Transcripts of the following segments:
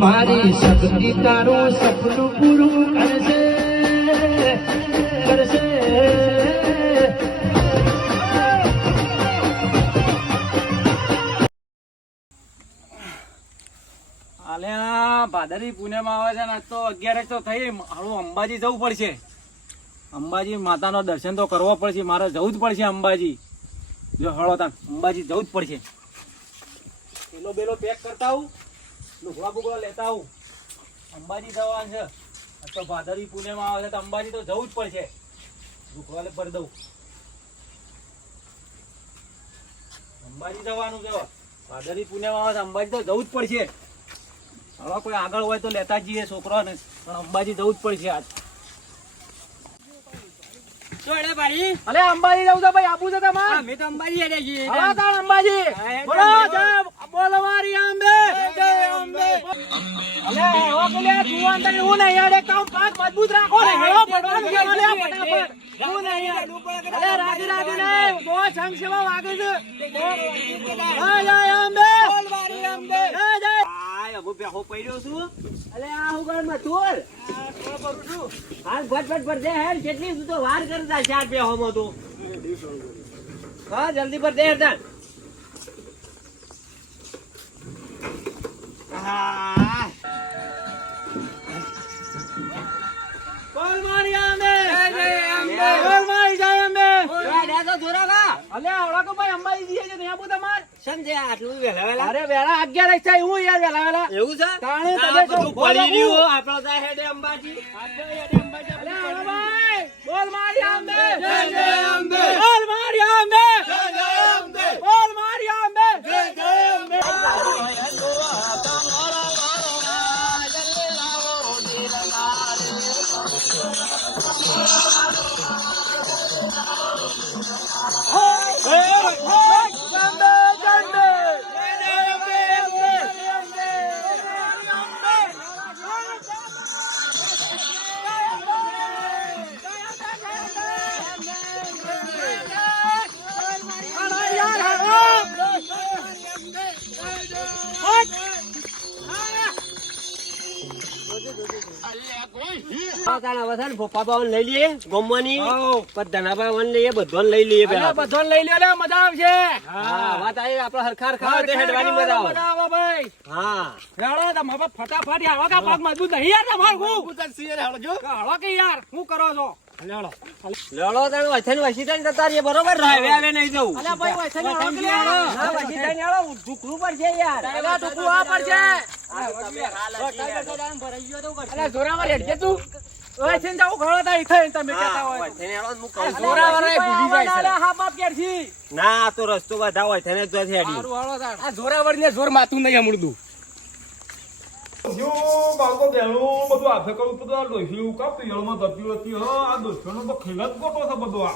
મારી શક્તિ તારું સપનું પૂરું કરશે કરશે. અલ્યા ભાદરવી પુણ્યમાં આવે છે ને તો અગિયાર તો થઈ હારું અંબાજી જવું પડશે. અંબાજી માતાનો દર્શન તો કરવો પડશે, મારે જવું જ પડશે અંબાજી. જો હળો તાન, અંબાજી જવું જ પડશે. પેલો બેલો પેક કરતા આવું. લુગડા બુગડા લેતા આવું. અંબાજી જવાનું છે. તો ભાદરવી પુણેમાં આવે છે, તો અંબાજી તો જવું જ પડશે. લુગડા ભરી દઉં. અંબાજી જવાનું છે ભાદરવી પુણેમાં આવે અંબાજી તો જવું જ પડશે. હવે કોઈ આગળ હોય તો લેતા જઈએ છોકરાને પણ અંબાજી જવું જ પડશે આજ. અલે અંબાજી જવું તો ભાઈ આબુ છે તમારે અમે તો અંબાજી હેડે છીએ હા તાણ અંબાજી બોલો જય બોલો મારી અંબે જય અંબે અલે એવા પેલા જુવાન તને હું નહીં યાર એક કામ પાક મજબૂત રાખો ને હેડો પડવાનું છે અલે ફટાફટ હું નહીં યાર અલે રાજી રાજી ને બહુ સંગ સેવા વાગે છે જય જય અંબે બોલ મારી અંબે જય જય આ હું બેહો પડ્યો છું. અલે આ હું કર મથુર હાલ ભટ ભટ ભટ દે હેર કેટલી તું તો વાર કરતા ચાર બેહો માં તું. હા જલ્દી પર દે હેરદાન હા. અલે આવડા તો ભાઈ અંબાજી જઈએ છે ત્યાં બધા માર સમજે આટલું વેલા વેલા અરે વેલા અગિયાર એક થાય હું યાર વેલા વેલા એવું છે? તાણે તમે બધું પડી રહ્યું આપણો તા હેડે અંબાજી. અલે આવડા ભાઈ બોલ મારી અંબે. જય જય અંબે. બોલ મારી અંબે. આ કાના વથાણ ભોપા બાવન લઈ લઈએ ગોમવાની. પછી વન લઈએ બધોને લઈ લઈએ પેલા. બધાને લઈ લે લે મજા આવશે. હા વાત આવી આપડે હરખા હરખા હેડવાની મજા આવે. ભાઈ. હા. હેડો તમારે ફટાફટ આવા કા પગ મજબૂત નહીં યાર તમારે હું? હાલો કે યાર શું કરો છો? હેડો લડો તાણ વથાણ વસી જતા રહીએ બરોબર? હવે હવે નહીં જવું. અલ્યા ભાઈ વૈસે હાલો કે ના વસી તાણ હેડો ઢુકડું પડશે યાર. અલ્યા ટુકુ આ પડશે. અલ્યા જોરાવર હેડજે તું. વૈસે ને જાવ ખળો તા ઈથે તમે કહેતા હોય. વથાણ હેડો હું કહું જોરા જોરાવર ભૂલી જાય છે. હા બાપ કેરથી ના આ તો રસ્તો બધા હોય જ જશે હેડી સારું હાલો તાણ આ જોરાવર ને જોર માતું નહીં હમણું જો બાળકો બેલું બધું હાથે કરું તો આ ડોસી કા પિયળમાં જતી હતી હ આ ડોસીનો તો ખેલ જ ગોટો છે બધો આ.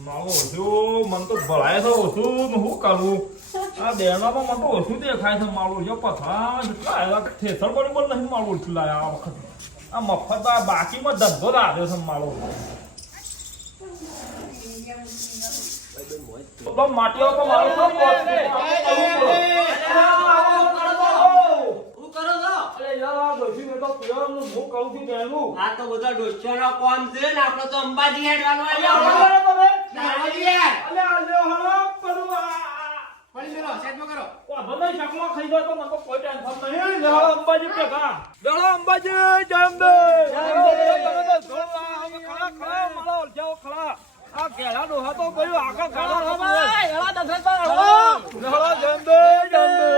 મારો ઓછો મન તો ભળાય છે ઓછું હું કરું આ બેનામાં મને તો ઓછું દેખાય છે મારું જો પથા જેટલા આવ્યા થેસર બરોબર નહીં મારું ઓછું લાયા આ વખતે. આ મફત આ બાકીમાં ધંધો લાવ્યો છે મારો તો તો મારો તો શું કરો છો અરે યાર આ ડોસી મેં તો પિયળનું હું કહું છું બેનું આ તો બધા ડોસ્યોનો કોમ છે ને આપણે તો અંબાજી હેડવાનું વાંધો નહીં, શકલો ખાઈ જાય તો મને કોઈ ટેન્શન નહીં. લેવા અંબાજી ભેગા. લેવા અંબાજી, જય અંબે. તમે તો જોડવા, અમે ખરા, ખરા, મારા ઓળખ્યાઓ આ ઘેડા ડોહા તો ગયું, આગળ ગાડા થતું હોય. લેવા, જય અંબે, જય અંબે.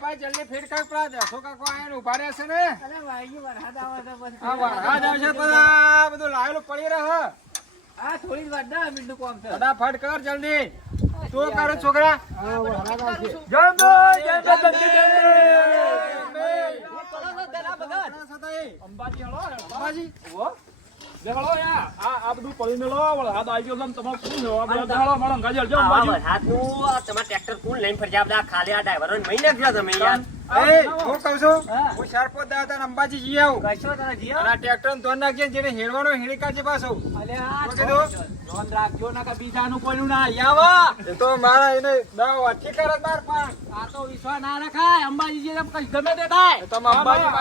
ભાઈ જલ્દી ફેર કાક પડા દેખો કાકો આયન ઊભા રહે છે ને આ વરસાદ આવશે તો આ બધું લાવેલું પડી રહે આ થોડી વાર ના મિનિટ કોમ છે ફટાફટ કર જલ્દી શું કરો છોકરા. અંબાજી હળો, અંબાજી. ઓહો. લે હળો યાર, આ આ બધું પડી મેલો, વરસાદ આવી ગયો છે તમારે શું છે? આ બધા હળો, મારો અંગાજી હળજો, અંબાજી. વરસાદનું આ તમારે ટ્રેક્ટર કોણ લઈને ફરજ્યા બધા ખાલી આ ડ્રાઈવરો મહી નાખ્યા તમે યાર એ હું કહું છું હું શારપોત દાદા અંબાજી જઈ આવું કશો તને આ ટ્રેક્ટર ને ધોન જેને હેડવાનો હેડી કાઢજે પાછો રાખજો ના કે બીજાનું કોઈનું ના આયા એ તો મારા એને દવા વાથી કરે જ પણ આ તો વિશ્વાસ ના રખાય અંબાજી જે કઈ ગમે તે થાય તમે અંબાજી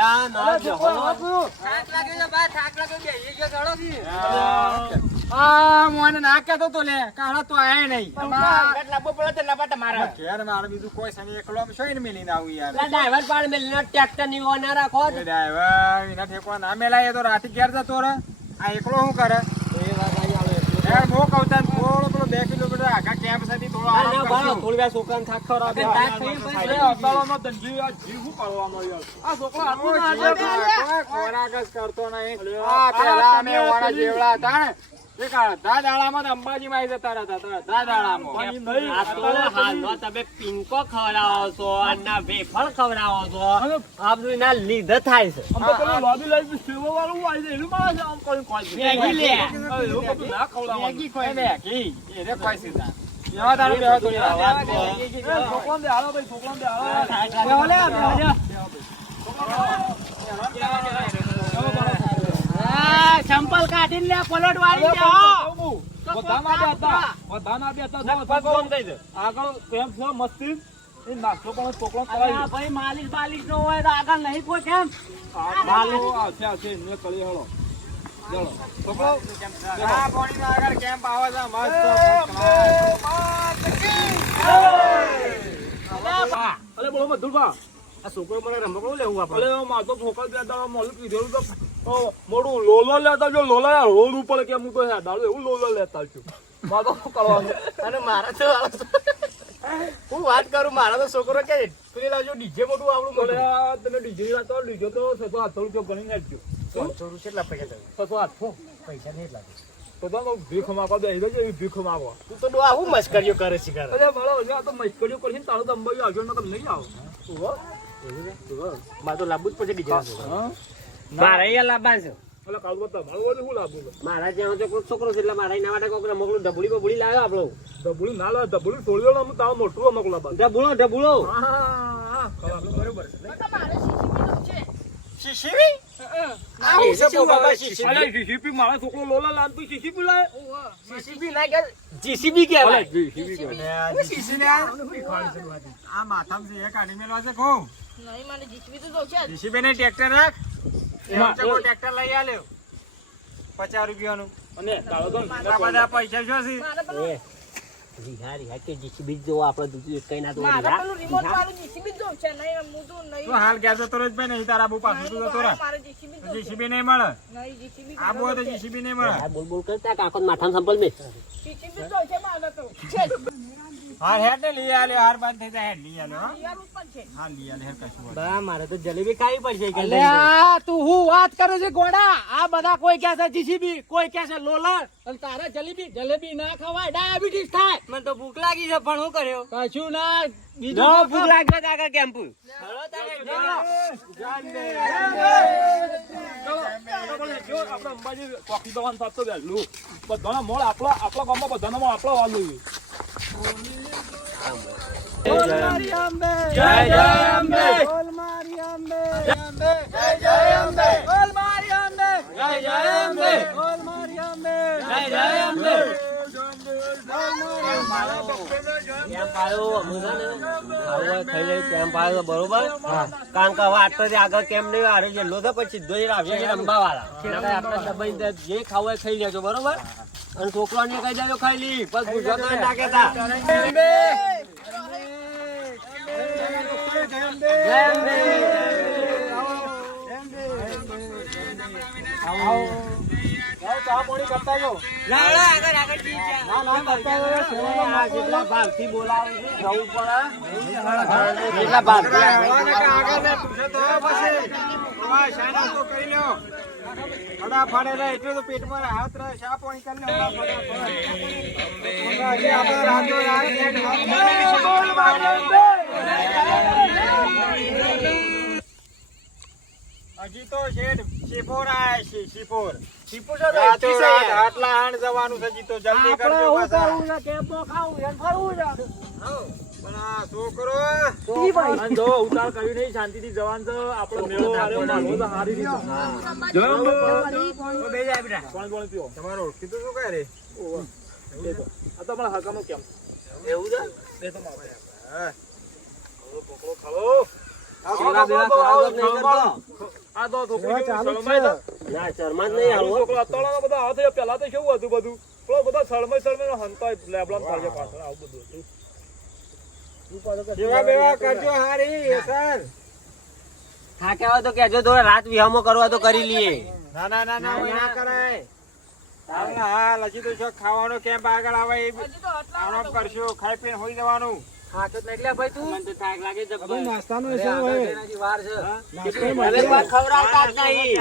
આ ના આ મોને ના કહેતો તો લે કાળા તો આય નહીં. ઘેર મારે. બીજું કોઈ સની એકલો આમ શોઈને મેલીને આવું યાર. ડ્રાઈવર પાડ મેલીને ટ્રેક્ટરની ઓન ના રાખો. ડ્રાઈવર એના ઠેકવા ના મેલાય તો રાતે ઘેર જતો રે આ એકલો શું કરે યાર હું કહું તને થોડો પેલો બે કિલોમીટર આગા કેમ્પ સુધી થોડો આરામ કરજો. છોકરાને થાક ખવડાવો. અરે અતારમાં ધનજી આ જીવ શું પાડવાનો યાર? આ છોકરો આટલું ના કોઈ છે. ખોરાક જ કરતો નહીં. આ પેલા અમે ઓરા જેવડા હતા ને, એક અડધા દાડામાં અંબાજીમાં આઈ જતા રહેતા હતા, અડધા દાડામાં. આ તો હાલનો તમે પિંકો ખવડાવો છો અને વેફર ખવડાવો છો આ બધું એના લીધે થાય છે આમ પેલું લોબી લાઈફ સેવા વાળું હોય છે, એનું મારે આમ કરીને કોઈ મેગી લે. ના ખવડાવવાનું. મેગી કોઈ મેગી, એને કોઈ સીધા. બેહો તારું બેહો થોડી વાત તો. એ હાલો ભાઈ, છોકરાને દે, હાલો. બેહો લે, બેહો લે. આ ચંપલ કાઢીને લે પલોટ વાળી હો. બધાના બે હતા. બધાના બે હતા. જો, જો, જો. આગળ કેમ છે મસ્તી નાસ્તો પણ છોકરો કરાવી ભાઈ માલિશ બાલિશ નો હોય તો આગળ નહીં કોઈ કેમ ને હળો છે. અલે બોલો મધુરભા આ છોકરો મને રમકડું લેવું અલે માર તો છોકરા દાડા કીધેલું તો મોડું લોલો લેતા જો લોલા રોડ ઉપર કે હું તો હેડાડું એવું લોલો લેતા છું માર શું કરવાનું અને હું વાત કરું મારા તો છોકરો કે પેલી જો ડીજે મોટું આવડું અલે આ તને ડીજે તો ડીજે તો છસો આઠસો રૂપિયા ગણી નાખજો કેટલા પૈસા થાય? છસો આઠસો પૈસા નહીં લાગે તો તો ભીખ એવી ભીખ તું તો આ હું મસ્કરીઓ કરે છે અરે મારો હજુ આ તો મસ્કરીઓ કરશે ને તારું તો અંબાઈ આવજો ને તમે નહીં આવો. મારે તો લાવવું જ પડશે બીજા હા? મારે અહીંયા લાવવા છે. મારું જ્યાં તો કોઈ છોકરો છે એટલે મારા એના માટે કોઈ રમકડું ડબુડી બબુડી લાવ્યો આપણો. ડબુડી ના લાવે ડબુડી તોડ્યો ને તારું મોટું અમુક લાવવા ડબુડો ડબુડો. હા હા બરોબર શીશીવી? ટ્રેક્ટર રાખ. ટ્રેક્ટર લઈ આલ્યો. પચાસ રૂપિયાનું. અને બધા પૈસા શું છે? મારે પેલું એ રિહા રિહા કે જીસીબી જો આપણે દૂધ કઈ ના તો મારે પેલું રિમોટ વાળું જીસીબી જ જોશે નહીં હું તો નહીં. તું હાલ ગયા તો જ ભાઈ નહીં તારા બહુ પાછું તું જતો મારે જીસીબી જ જીસીબી નહીં મળે? નહીં જીસીબી આ બોય તો જીસીબી નહીં મળે. આ બોલ બોલ કરતા કાકો માથામાં સંપલ મે. જીસીબી જ જોશે મારે તો. છે જ. હાર હેડ ને લઈ આલ્યો હાર બંધ થઈ જાય હેડ લઈ આલ્યો હા? યારું પણ છે. હા લઈ આલ્યો હેડ કશું બા મારે તો જલેબી ખાવી પડશે કે અલ્યા તું હું વાત કરે છે ગોડા? આ બધા કોઈ કહે છે જીસીબી કોઈ કહે છે લોલર અને તારે જલેબી જલેબી ના ખવાય ડાયાબિટીસ થાય. મને તો ભૂખ લાગી છે પણ હું કર્યો? કશું ના બીજો જો ના કાકા ખાવ. લાગ્યો તો આગળ આપણે અંબાજી ચોકી દવાનું થાત તો વહેલું. બધાના મોડ આપણા આપણા ગામમાં બધાના મોડ આપણા વાલું. બરોબર કારણ કે હવે આટલો આગળ કેમ નહીં આવે જેટલો તો પછી સીધો જ આપણે દબાઈને ત્યાં જે ખાવું ખાઈ લેજો, બરોબર? અને છોકરાને કહી દેજો ખાઈ લી પછી પૂછવા તો એટલે તો પેટમાં હાથ રહે. શા પાણી કરી રાતો રાત હજી તો શેઠ શિપોર આયા છે શિપોર શિપોર રાતો રાત આટલા હાણ જવાનું છે હજી તો જલ્દી કરજો પાછા. હું ને કેમ્પો ખાવું ને ફરવું ને પણ આ છોકરો ઈ ભાઈ. અને જો ઉતાર કર્યું નહીં શાંતિથી જવાન તો આપણો મેળો આરે માલો તો હારી રીતે. જમ્બો ઓ બે જાય બેટા. કોણ કોણ પીઓ. તમારો કીધું શું કહે રે ઓવા એ તો આ તો પણ હકામો કેમ? એવું છે? એ તો મારે. હા. કહેજો તો રાત વિહામો કરવા તો કરી લઈએ ના ના ના ના ના કરાય હા હજી તો ખાવાનું કેમ્પ આગળ આવે આરામ કરશો ખાઈ પીને હોઈ જવાનું મને તો થાક લાગે છે ભાઈ. નાસ્તાનો વાર છે. હવે ખવડાવતા જ નહીં.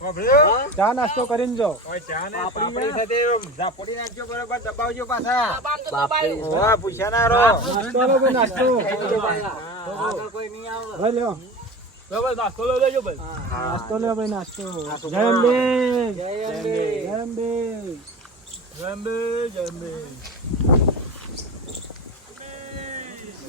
સાંભળ્યો? ચા નાસ્તો કરીને જો. ચા ને પાપડી સાથે ઝાપડી નાખજો બરોબર દબાવજો પાછા. તો પૂછ્યા ના નાસ્તો લો ભાઈ નાસ્તો. કોઈ નહીં આવે. ભાઈ લ્યો. નાસ્તો લઈ લેજો ભાઈ. નાસ્તો લ્યો ભાઈ નાસ્તો. જય અંબે. જય અંબે. જય અંબે. જય અંબે જય અંબે.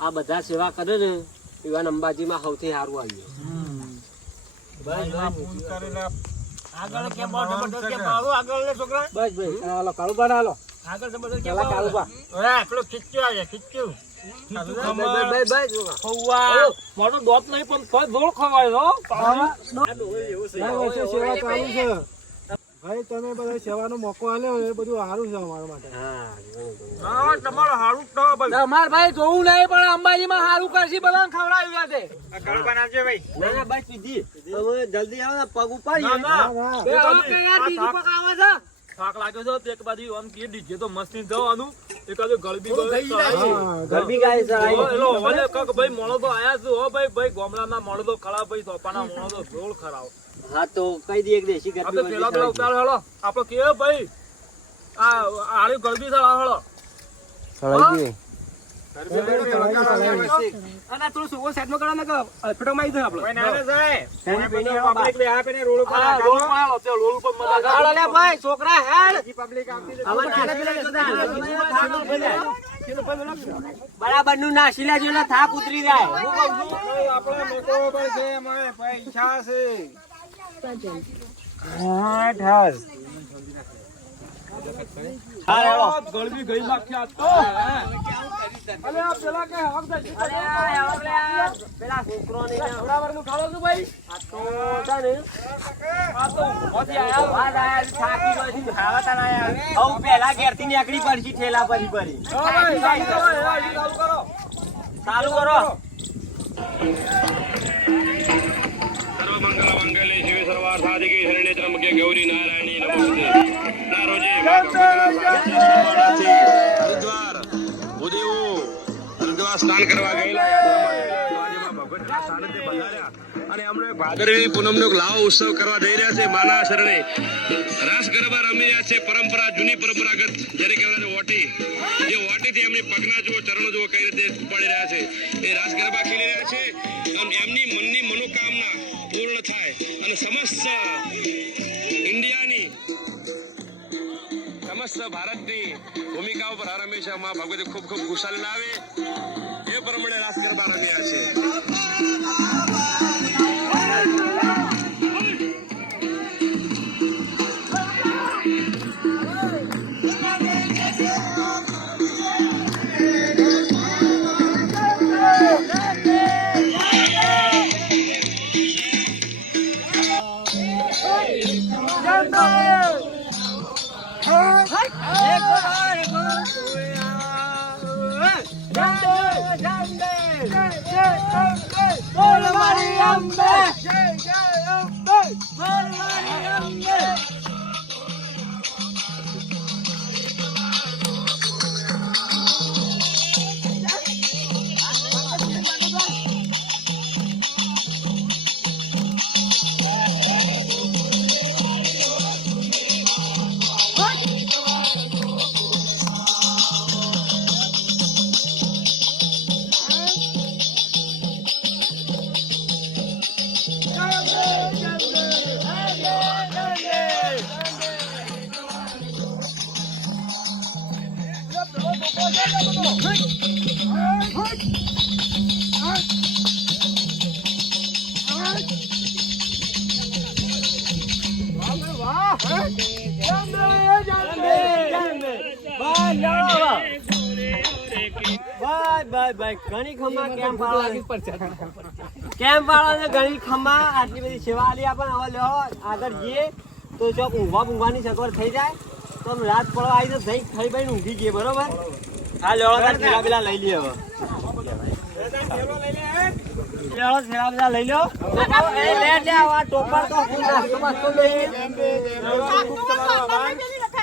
આ બધા સેવા કરે ને એવા અંબાજી માં સૌથી સારું આવ્યું આગળ કેમ આગળ છોકરા. બસ ભાઈ કાળુ હાલો. આગળ જબરદસ્ત કેમ કાળુ ઓય પેલો ખીચ્યો આવે ખીચ્યું. ખીચ્યું ખમણ. ફૌવા મારો દોત નહીં પણ કોઈ દોડ ખવાય સેવા ચાલુ છે? ભાઈ. તમે બધા સેવાનો મોકો આલ્યો એ બધું સારું છે અમારા માટે. હા, તમારો હારું જ તો ભાઈ. ભાઈ જોવું નહીં પણ અંબાજીમાં સારું કરશે બધા ખવડાવ્યા છે. આ કાળું ભાઈ. ના ના બસ પીધી. હવે જલ્દી આવો ને પગ બીજું કોક આવે છે. થાક લાગ્યો છે એક બાજુ આમ કે ડીજે તો મસ્તી જવાનું એક બાજુ ગળબી હા, ગરબી ગાય છે. એલો ઓલે કક ભાઈ મોણો તો આયા છે હો ભાઈ ભાઈ ગામડાના મોણો તો ખરા ભાઈ સોપાના મોણો તો જોર ખરા હા તો કઈ દી એક દેશી ગળબી આપણે પેલા પેલા ઉતાર હેલો. આપણો કે ભાઈ આ આળી ગળબી સાળા હેલો અને થોડું સુગો સાઈડમાં કરો ને આવી જાય. રોડ ભાઈ છોકરા હેડ. પબ્લિક. બરાબરનું ના એટલે થાક ઉતરી જાય. આપણે લોકો પર છે પૈસા છે. ગળબી ગઈ નાખી આ તો. અરે આ પેલા કે હક દે. અરે આ પેલા ને થોડા વારનું ખાલો છું ભાઈ? આ તો જાને આ તો મોતી આયા વાત આયા થાકી ગયો છે, ખાવા તાન આયા. હવે પેલા ઘેરથી નીકળી પડશે ઠેલા પરી પરી. ચાલુ કરો. ચાલુ કરો. સર્વમંગલમંગલે શિવે સર્વાર્થાધિકે શરણે ત્રંબકે ગૌરી નારાયણી નમસ્તે ના રોજે મા ભગવતીના હરિદ્વાર ભૂદેવો હરિદ્વાર સ્નાન કરવા ગયેલા. અને અમને ભાદરવી પૂનમનો એક ઉત્સવ કરવા જઈ રહ્યા છે. માના શરણે રાસ ગરબા રમી રહ્યા છે. પરંપરા જૂની પરંપરાગત જેને કહેવાય છે ઓટી જે ઓટીથી એમની પગના જુઓ ચરણો જુઓ કઈ રીતે પડી રહ્યા છે. એ રાસ ગરબા ખેલી રહ્યા છે. એમની મનની મનોકામના પૂર્ણ થાય અને સમસ્ત ઇન્ડિયાની સમસ્ત ભારતની ભૂમિકા ઉપર હર હંમેશા માં ભગવતી ખૂબ ખૂબ કુશલ લાવે એ પ્રમાણે રાસ ગરબા રમ્યા છે. Bora Mariambe! Bora Mariambe! Bye bye bye ઘણી ખમા કેમ પાડો કેમ પાડો ને ઘણી ખમા આટલી બધી સેવા આલી આપણ હવે લ્યો આગળ જઈએ. તો જો ઊંઘવા ઊંઘવાની સગવડ થઈ જાય તો આમ રાત પડવા આવી તો થઈ થઈ ભાઈ ઊંઘી ગઈ બરોબર? હા તાર પેલા લઈ લઈએ હવે. લઈ લે લે આ ટોપર તો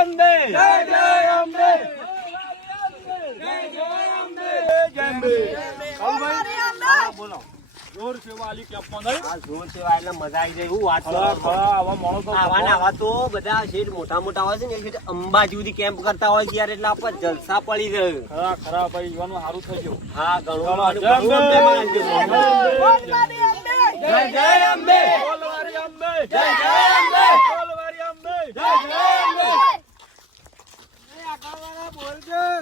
અંબે. જય જય જોર સેવા આલી નહીં? આ જોર સેવા એટલે મજા આવી જાય એવું વાત કરો આવા માણસો આવા ને આવા તો બધા શેઠ મોટા મોટા હોય છે ને શેઠ અંબાજી સુધી કેમ્પ કરતા હોય છે યાર એટલે આપણે જલસા પડી જાય ખરા ખરા ભાઈ યુવાનું સારું થઈ ગયું. હા ઘણું જય અંબે. જય જય અંબે. જય જય અંબે. વારી અંબે.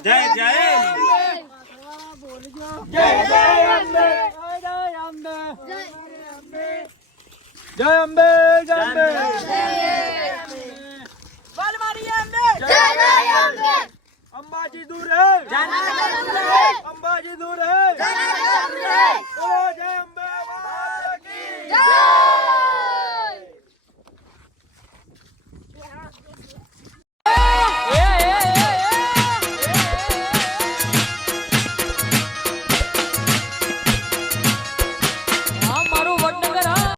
જય જય જય જય અંબે જય અંબે અંબાજી દૂર અંબાજી દૂર જય અંબે જય